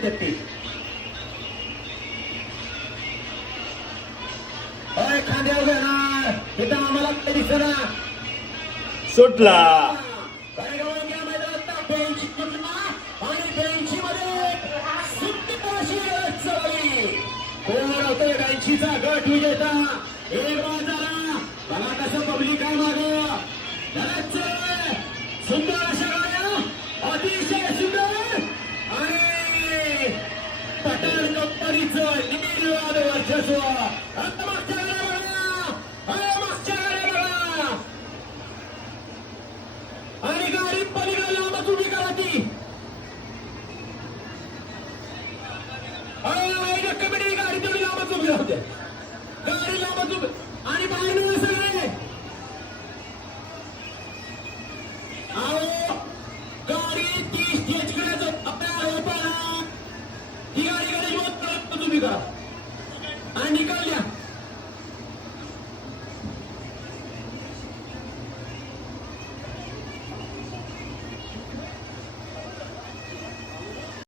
33. खांद्यावर घेणार इथं आम्हाला काही दिसना सुटला चा गट विजेता एक बाजारा बघा कसं पब्लिक आहे मागं सुंदर अशा गाड्या अतिशय सुंदर आणि पटेल कंपनीचं निर्वाद वर्चस्व मागच्या गाड्या आणि गाडी पलीकडे लांब तुम्ही करा ती कमिटी गाडी तुम्ही लांब तुम्ही राहते गाडी लांब तुम्ही आणि बाहेर सगळे गाडी 30 स्टेज कडे आपल्या ती गाडी कडे तुम्ही करा